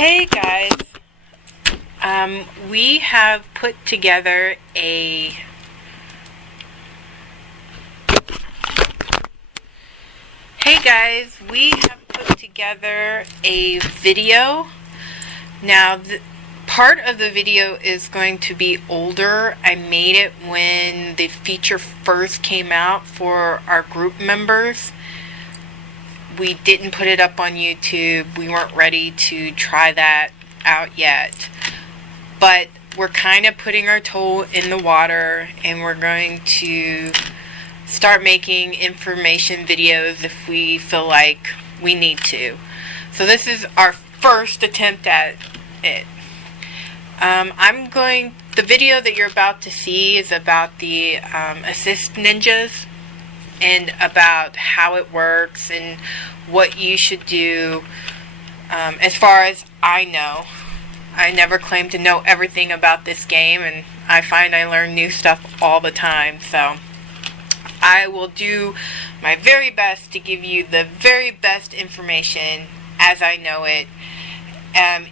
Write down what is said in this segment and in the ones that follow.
Hey guys, we have put together a video. Now, part of the video is going to be older. I made it when the feature first came out for our group members. We didn't put it up on YouTube. We weren't ready to try that out yet. But we're kind of putting our toe in the water, and we're going to start making information videos if we feel like we need to. So this is our first attempt at it. The video that you're about to see is about the assist ninjas and about how it works and what you should do. As far as I know, I never claim to know everything about this game, and I find I learn new stuff all the time. So I will do my very best to give you the very best information as I know it,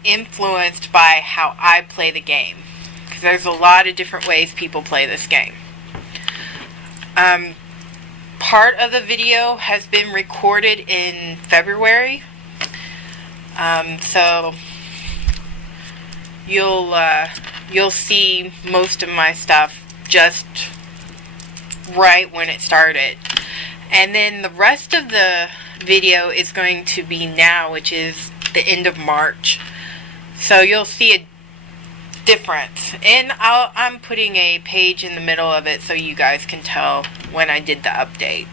influenced by how I play the game, because there's a lot of different ways people play this game. Part of the video has been recorded in February, so you'll see most of my stuff just right when it started, and then the rest of the video is going to be now, which is the end of March. So you'll see a difference, and I'm putting a page in the middle of it so you guys can tell when I did the update.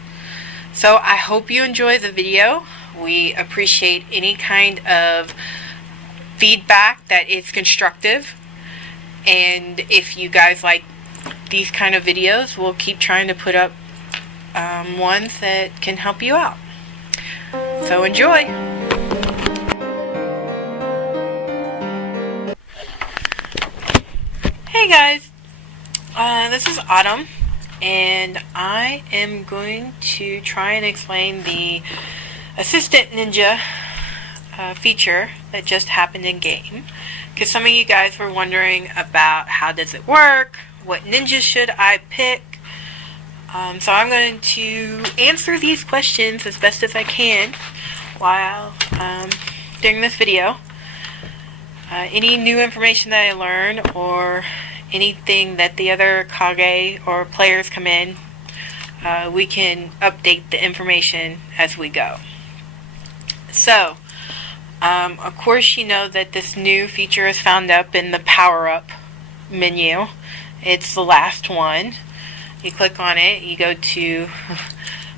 So I hope you enjoy the video. We appreciate any kind of feedback that is constructive, and if you guys like these kind of videos, we'll keep trying to put up ones that can help you out. So enjoy! Hey guys, this is Autumn, and I am going to try and explain the Assistant Ninja feature that just happened in game, because some of you guys were wondering about how does it work, what ninja should I pick. So I'm going to answer these questions as best as I can while during this video. Any new information that I learn or anything that the other Kage or players come in, we can update the information as we go. So, of course you know that this new feature is found up in the power-up menu. It's the last one. You click on it, you go to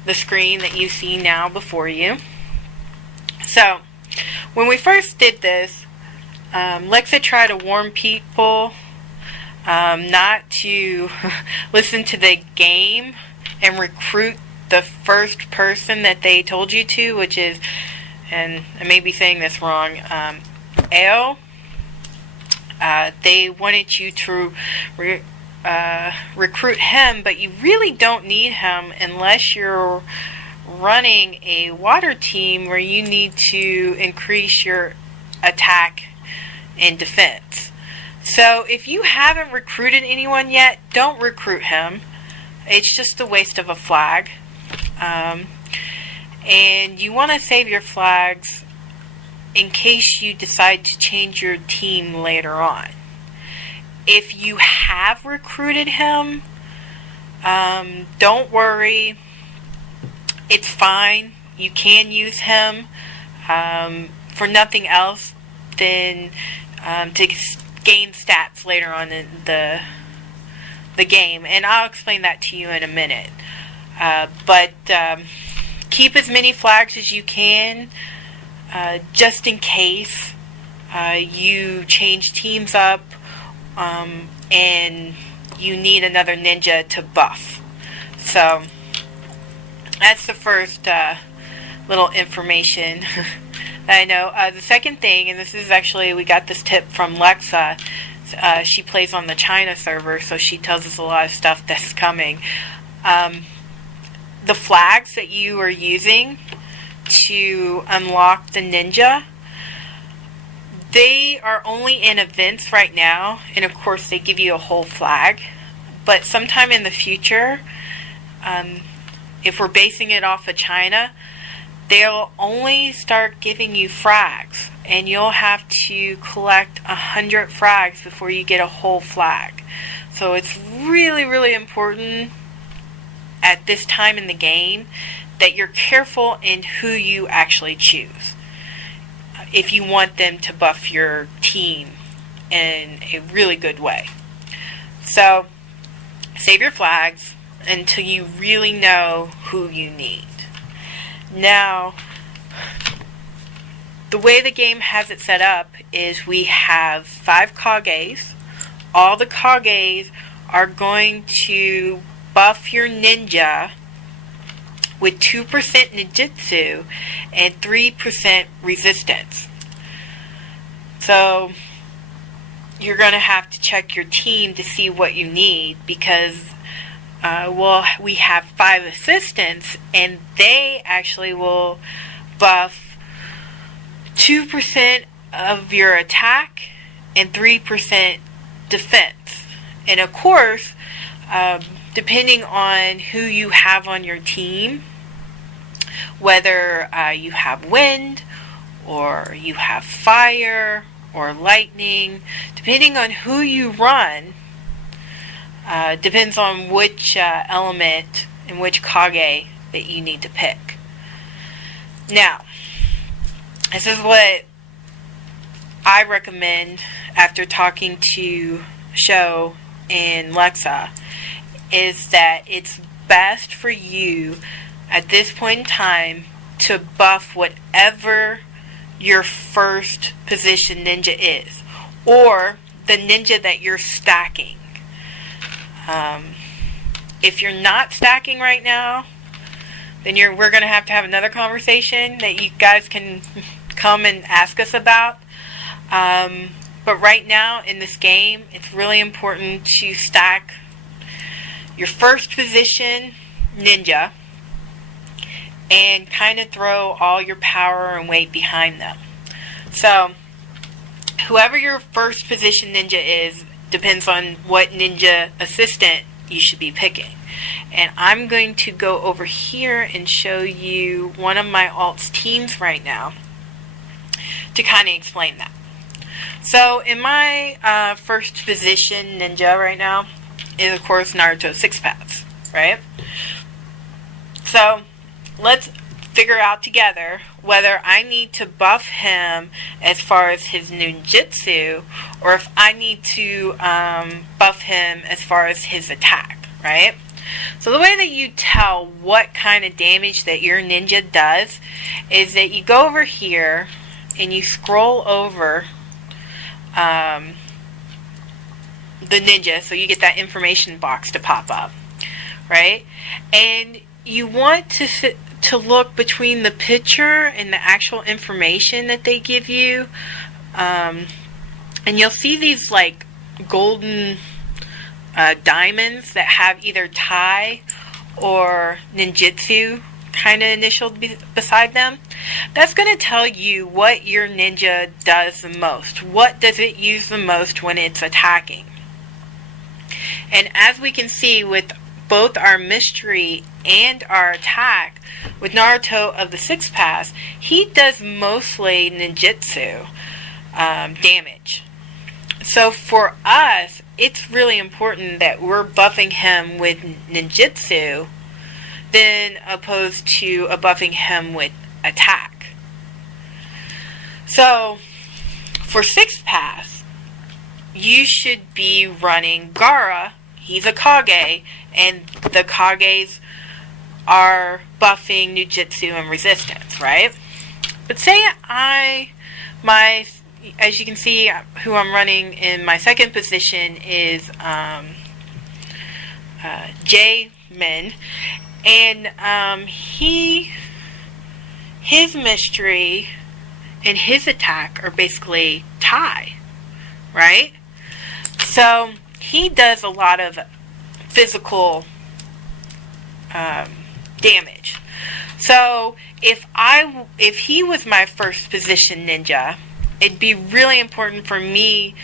the screen that you see now before you. So, when we first did this, Lexa tried to warn people not to listen to the game and recruit the first person that they told you to, which is, and I may be saying this wrong, Ale. They wanted you to recruit him, but you really don't need him unless you're running a water team where you need to increase your attack and defense. So if you haven't recruited anyone yet, don't recruit him. It's just a waste of a flag. And you want to save your flags in case you decide to change your team later on. If you have recruited him, don't worry. It's fine. You can use him for nothing else than to gain stats later on in the game, and I'll explain that to you in a minute. But keep as many flags as you can, just in case you change teams up and you need another ninja to buff. So that's the first little information that I know. The second thing, and this is actually, we got this tip from Lexa. She plays on the China server, so she tells us a lot of stuff that's coming. The flags that you are using to unlock the ninja, They are only in events right now, and of course they give you a whole flag. But sometime in the future, if we're basing it off of China, they'll only start giving you frags, and you'll have to collect 100 frags before you get a whole flag. So it's really, really important at this time in the game that you're careful in who you actually choose if you want them to buff your team in a really good way. So save your flags until you really know who you need. Now, the way the game has it set up is we have 5 Kages. All the Kages are going to buff your ninja with 2% ninjutsu and 3% resistance. So you're going to have to check your team to see what you need, because we have 5 assistants, and they actually will buff 2% of your attack and 3% defense. And of course, depending on who you have on your team, whether you have wind or you have fire or lightning, depending on who you run, depends on which element and which Kage that you need to pick. Now, this is what I recommend after talking to Sho and Lexa, is that it's best for you at this point in time to buff whatever your first position ninja is, or the ninja that you're stacking. If you're not stacking right now, then we're going to have another conversation that you guys can come and ask us about. But right now in this game, it's really important to stack your first position ninja and kind of throw all your power and weight behind them. So whoever your first position ninja is depends on what ninja assistant you should be picking. And I'm going to go over here and show you one of my alt's teams right now to kind of explain that. So in my first position ninja right now is of course Naruto 6 paths, right? So let's figure out together whether I need to buff him as far as his ninjutsu, or if I need to buff him as far as his attack, right? So the way that you tell what kind of damage that your ninja does is that you go over here and you scroll over the ninja, so you get that information box to pop up, right? And you want to look between the picture and the actual information that they give you, and you'll see these like golden diamonds that have either Tai or ninjutsu kind of initialed beside them. That's going to tell you what your ninja does the most. What does it use the most when it's attacking? And as we can see with both our mystery and our attack, with Naruto of the 6 paths, he does mostly ninjutsu damage. So for us, it's really important that we're buffing him with ninjutsu than opposed to buffing him with attack. So for 6 paths, you should be running Gaara. He's a Kage, and the Kages are buffing ninjutsu and resistance, right? But say as you can see, who I'm running in my second position is J-Min, and his mystery and his attack are basically Tai, right? So he does a lot of physical damage. So if he was my first position ninja, it'd be really important for me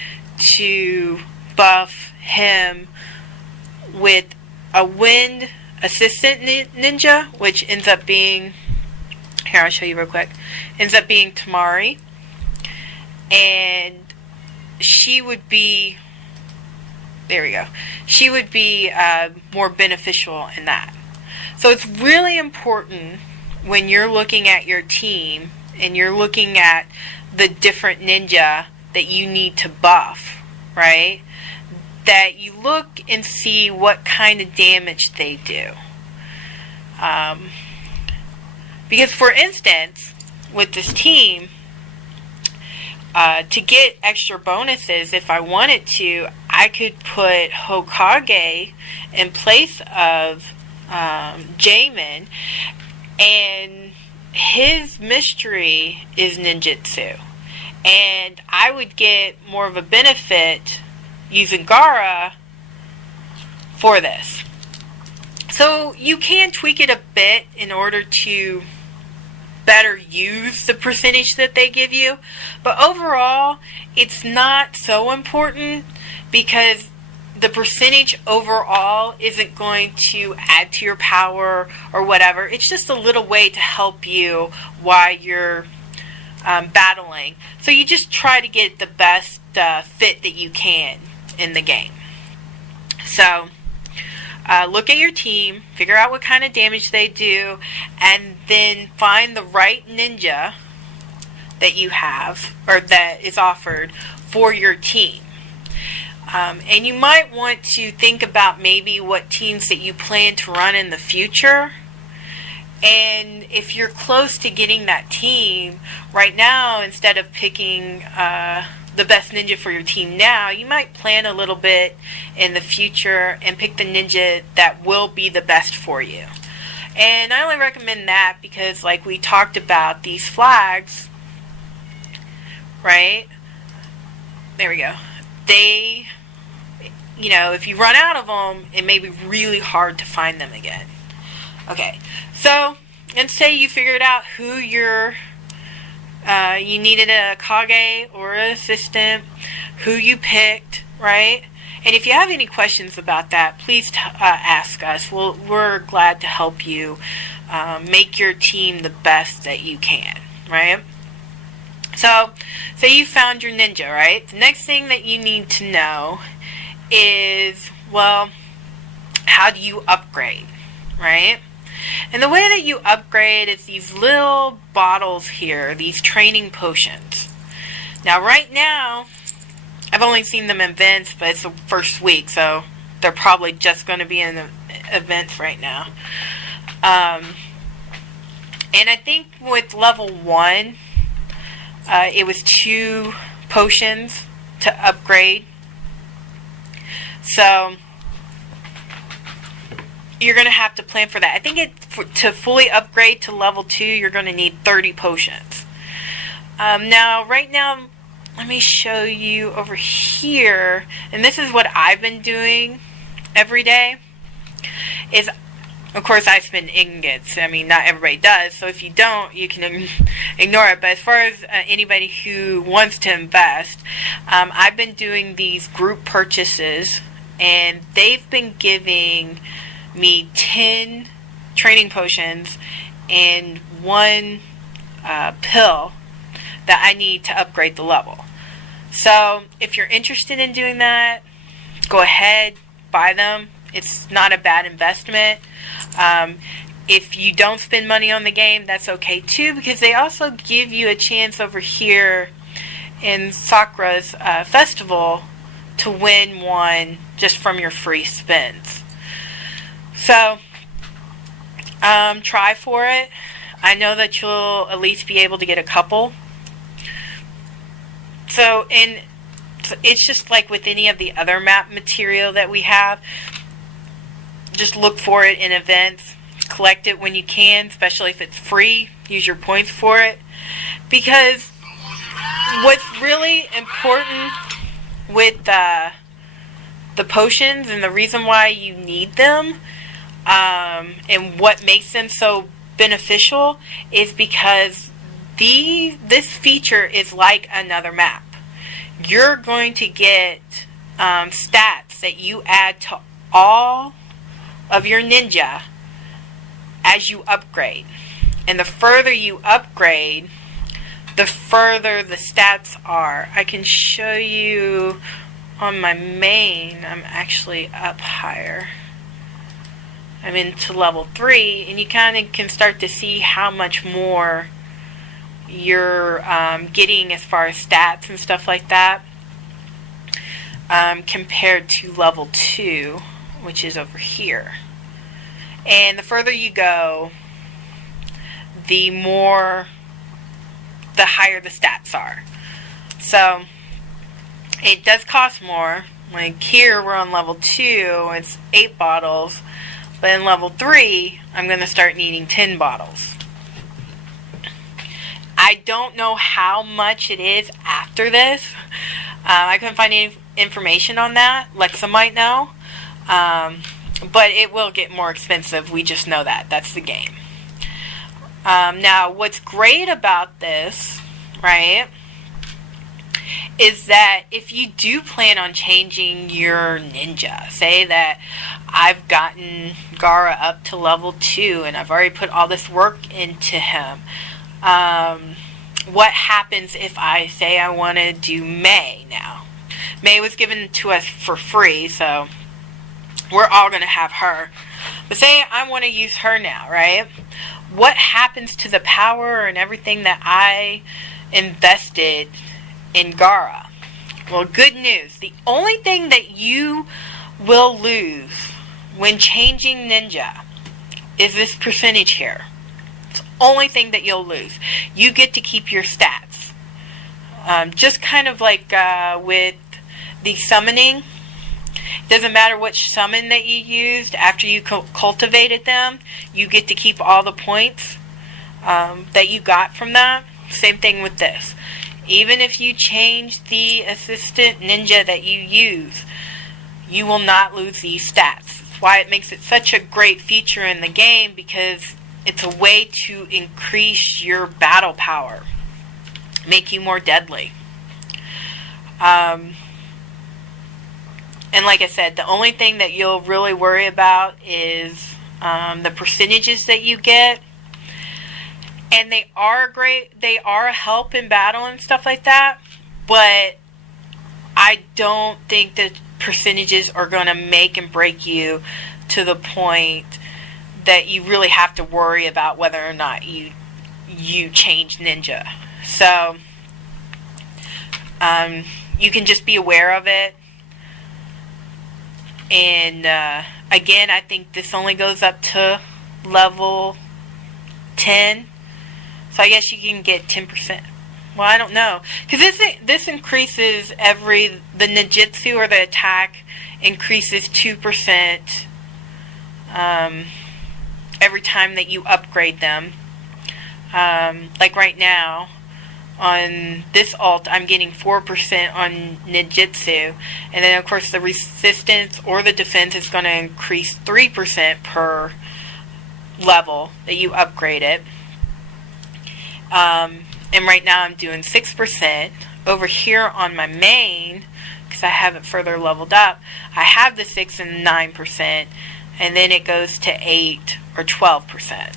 to buff him with a wind assistant ninja, which ends up being, here I'll show you real quick, ends up being Tamari, and she would be, there we go, she would be more beneficial in that. So it's really important when you're looking at your team and you're looking at the different ninja that you need to buff, right, that you look and see what kind of damage they do. Because for instance, with this team, to get extra bonuses, if I wanted to, I could put Hokage in place of Jamin, and his mystery is ninjutsu, and I would get more of a benefit using Gaara for this. So you can tweak it a bit in order to better use the percentage that they give you, but overall it's not so important, because the percentage overall isn't going to add to your power or whatever. It's just a little way to help you while you're battling. So you just try to get the best fit that you can in the game. So look at your team, figure out what kind of damage they do, and then find the right ninja that you have, or that is offered for your team. And you might want to think about maybe what teams that you plan to run in the future. And if you're close to getting that team, right now, instead of picking the best ninja for your team now, you might plan a little bit in the future and pick the ninja that will be the best for you. And I only recommend that because, like we talked about, these flags, right? There we go. They, you know, if you run out of them, it may be really hard to find them again. Okay, so let's say you figured out who you're, you needed a Kage or an assistant, who you picked, right? And if you have any questions about that, please ask us. We're glad to help you make your team the best that you can, right? So, say you found your ninja, right? The next thing that you need to know is, well, how do you upgrade, right? And the way that you upgrade is these little bottles here, these training potions. Now, right now, I've only seen them in events, but it's the first week, so they're probably just going to be in the events right now. And I think with level 1, it was 2 potions to upgrade. So you're going to have to plan for that. I think to fully upgrade to level 2, you're going to need 30 potions. Now, right now, let me show you over here. And this is what I've been doing every day. Is, of course, I spend ingots. I mean, not everybody does. So if you don't, you can ignore it. But as far as anybody who wants to invest, I've been doing these group purchases. And they've been giving me 10 training potions and 1 pill that I need to upgrade the level. So if you're interested in doing that, go ahead, buy them. It's not a bad investment. If you don't spend money on the game, that's okay too, because they also give you a chance over here in Sakura's festival to win one just from your free spins. So try for it. I know that you'll at least be able to get a couple. So, and it's just like with any of the other map material that we have. Just look for it in events. Collect it when you can, especially if it's free. Use your points for it. Because what's really important with the potions, and the reason why you need them, and what makes them so beneficial, is because this feature is like another map. You're going to get stats that you add to all of your ninja as you upgrade. And the further you upgrade, the further the stats are. I can show you on my main. I'm actually up higher. I'm into level 3, and you kind of can start to see how much more you're getting as far as stats and stuff like that compared to level 2, which is over here. And the further you go, the higher the stats are. So it does cost more. Like here we're on level 2, it's 8 bottles, but in level 3 I'm going to start needing 10 bottles. I don't know how much it is after this. I couldn't find any information on that. Lexa might know. But it will get more expensive. We just know that. That's the game. Now, what's great about this, right, is that if you do plan on changing your ninja, say that I've gotten Gaara up to level 2 and I've already put all this work into him, what happens if I say I want to do May now? May was given to us for free, so we're all going to have her. But say I want to use her now, right? What happens to the power and everything that I invested in Gaara? Well, good news. The only thing that you will lose when changing ninja is this percentage here. It's the only thing that you'll lose. You get to keep your stats. Just kind of like with the summoning. It doesn't matter which summon that you used. After you cultivated them, you get to keep all the points that you got from that. Same thing with this. Even if you change the assistant ninja that you use, you will not lose these stats. That's why it makes it such a great feature in the game, because it's a way to increase your battle power, make you more deadly. And like I said, the only thing that you'll really worry about is the percentages that you get. And they are great. They are a help in battle and stuff like that. But I don't think that percentages are going to make and break you to the point that you really have to worry about whether or not you change ninja. So you can just be aware of it. And again, I think this only goes up to level 10. So I guess you can get 10%. Well, I don't know. Because this increases the ninjutsu or the attack increases 2% every time that you upgrade them. Like right now, on this alt, I'm getting 4% on ninjutsu. And then, of course, the resistance or the defense is going to increase 3% per level that you upgrade it. And right now I'm doing 6%. Over here on my main, because I have it further leveled up, I have the 6 and 9%, and then it goes to 8 or 12%.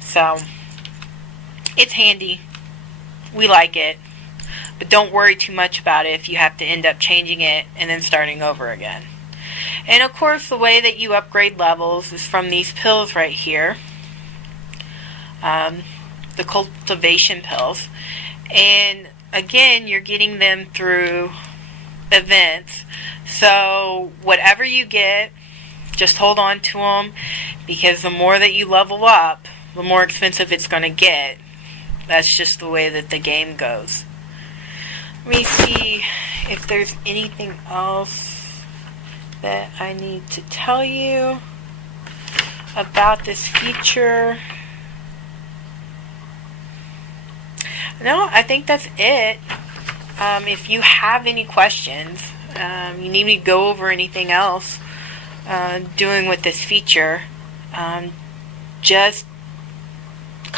So it's handy. We like it. But don't worry too much about it if you have to end up changing it and then starting over again. And of course, the way that you upgrade levels is from these pills right here. The cultivation pills. And again, you're getting them through events. So whatever you get, just hold on to them, because the more that you level up, the more expensive it's going to get. That's just the way that the game goes. Let me see if there's anything else that I need to tell you about this feature. No, I think that's it. If you have any questions, you need me to go over anything else doing with this feature, just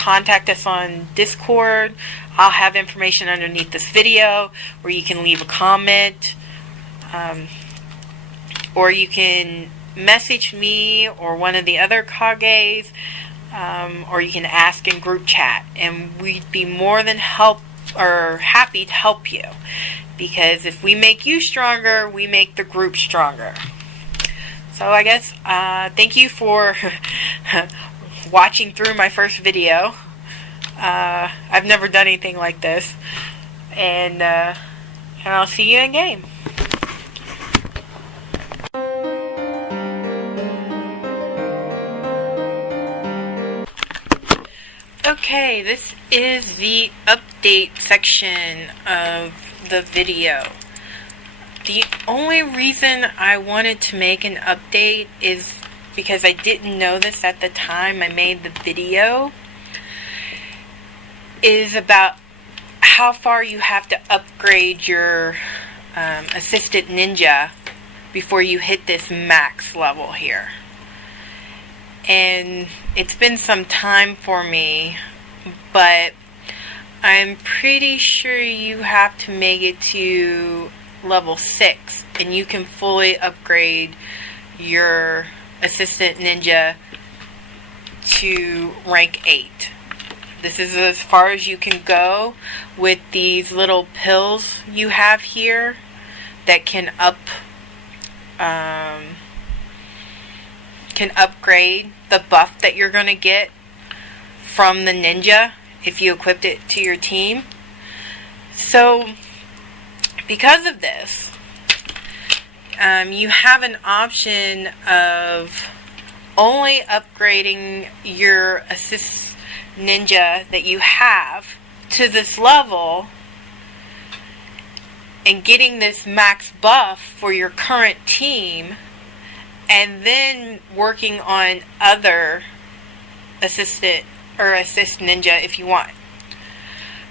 contact us on Discord. I'll have information underneath this video where you can leave a comment, or you can message me or one of the other Kages, or you can ask in group chat, and we'd be more than happy to help you, because if we make you stronger, we make the group stronger. So I guess thank you for watching through my first video. I've never done anything like this, and I'll see you in game. Okay, this is the update section of the video. The only reason I wanted to make an update is because I didn't know this at the time I made the video, is about how far you have to upgrade your assistant ninja before you hit this max level here. And it's been some time for me, but I'm pretty sure you have to make it to level 6 and you can fully upgrade your assistant ninja to rank 8. This is as far as you can go with these little pills you have here that can upgrade the buff that you're going to get from the ninja if you equipped it to your team. So because of this, you have an option of only upgrading your assist ninja that you have to this level and getting this max buff for your current team, and then working on other assist ninja if you want.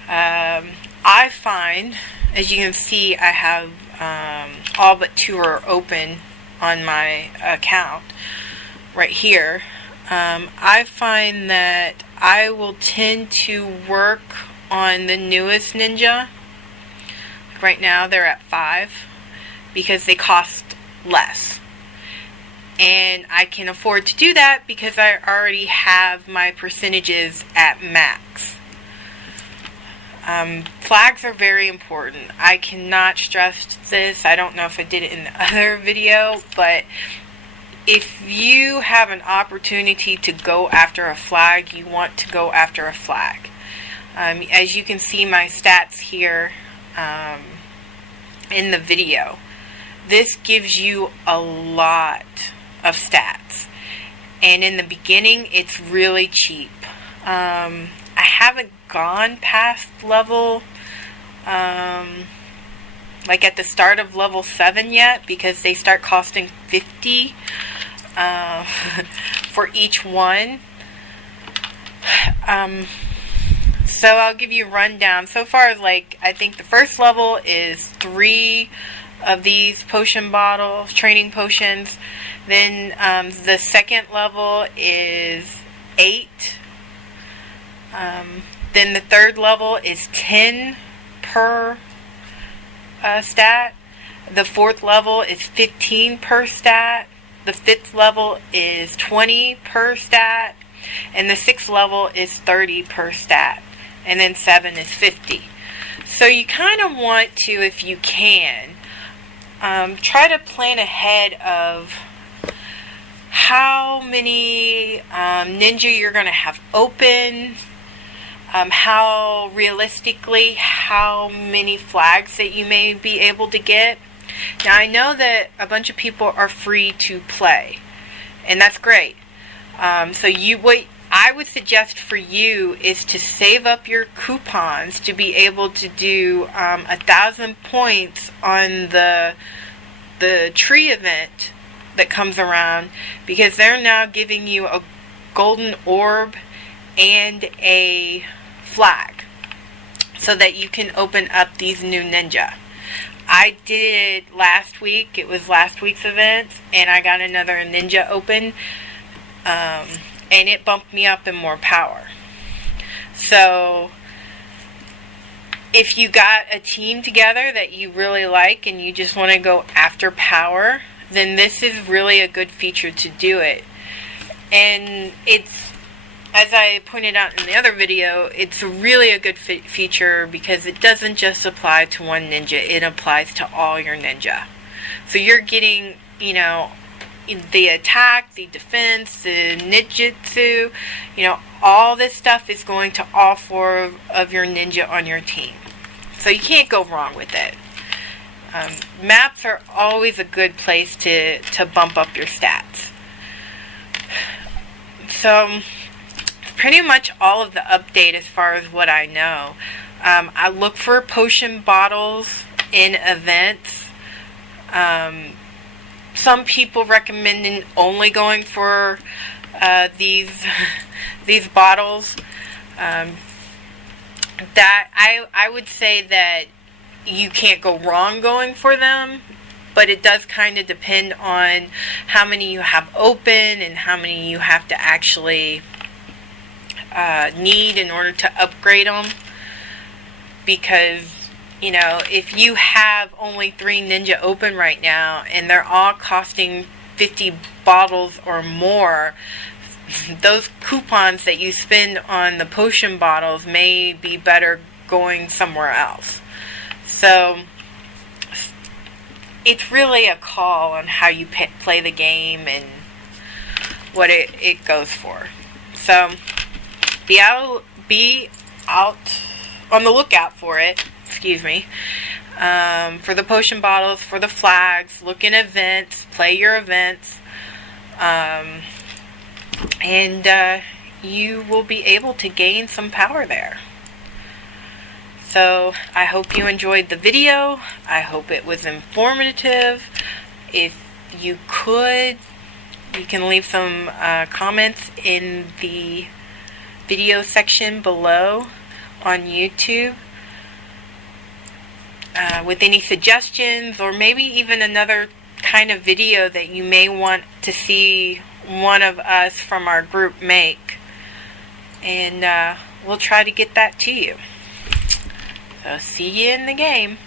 I find, as you can see, I have all but 2 are open on my account right here. I find that I will tend to work on the newest ninja. Right now they're at 5 because they cost less. And I can afford to do that because I already have my percentages at max. Flags are very important. I cannot stress this. I don't know if I did it in the other video, but if you have an opportunity to go after a flag, you want to go after a flag. As you can see my stats here in the video, this gives you a lot of stats, and in the beginning it's really cheap. I haven't gone past level like at the start of level 7 yet, because they start costing 50 for each one. So I'll give you a rundown. So far, like, I think the first level is 3 of these potion bottles, training potions. Then the second level is 8. Then the third level is 10 per stat. The fourth level is 15 per stat. The fifth level is 20 per stat. And the sixth level is 30 per stat. And then 7 is 50. So you kind of want to, if you can, try to plan ahead of how many ninja you're going to have open, how realistically, how many flags that you may be able to get. Now, I know that a bunch of people are free to play, and that's great. So what I would suggest for you is to save up your coupons to be able to do 1,000 points on the tree event that comes around, because they're now giving you a golden orb and a flag so that you can open up these new ninja. I did it last week. It was last week's event, and I got another ninja open, and it bumped me up in more power. So if you got a team together that you really like and you just want to go after power, then this is really a good feature to do it. And it's, as I pointed out in the other video, it's really a good feature because it doesn't just apply to one ninja, it applies to all your ninja. So you're getting, you know, the attack, the defense, the ninjutsu, you know, all this stuff is going to all 4 of your ninja on your team. So you can't go wrong with it. Maps are always a good place to bump up your stats. So pretty much all of the update as far as what I know. I look for potion bottles in events. Some people recommend only going for these bottles. That I would say that you can't go wrong going for them, but it does kind of depend on how many you have open and how many you have to actually need in order to upgrade them. Because, you know, if you have only 3 ninja open right now and they're all costing 50 bottles or more, those coupons that you spend on the potion bottles may be better going somewhere else. So it's really a call on how you play the game and what it goes for. So be out on the lookout for it. Excuse me. For the potion bottles, for the flags, look in events, play your events, and you will be able to gain some power there. So I hope you enjoyed the video. I hope it was informative. If you could, you can leave some comments in the video section below on YouTube with any suggestions, or maybe even another kind of video that you may want to see one of us from our group make, and we'll try to get that to you. So see you in the game.